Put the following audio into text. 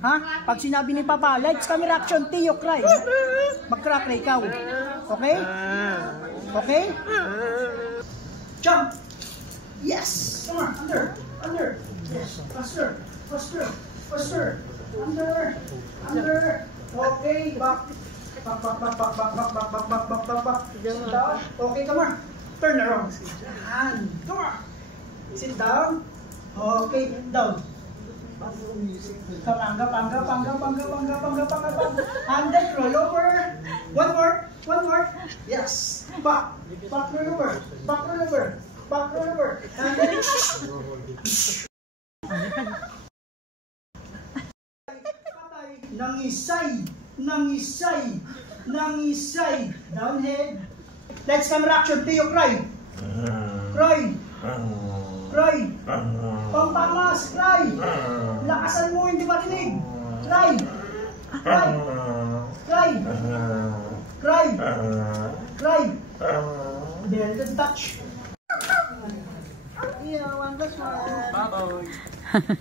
Ha? Pag sinabi ni Papa, lights, camera, action, Tio, cry. Mag-crack na ikaw. Okay? Okay? Jump! Yes! Come on, under. Yes, faster. Under. Okay, back. Back. Sit down. Okay, come on. Turn around. And come on. Sit down. Okay, down. Pangga. And then roll over. One more. Yes. Back roll over. And then Nangisay. Downhead. Let's camera action. Tio, cry. Pampamas, cry. Lakasan mo, hindi marinig. Cry. Then touch. Bye-bye.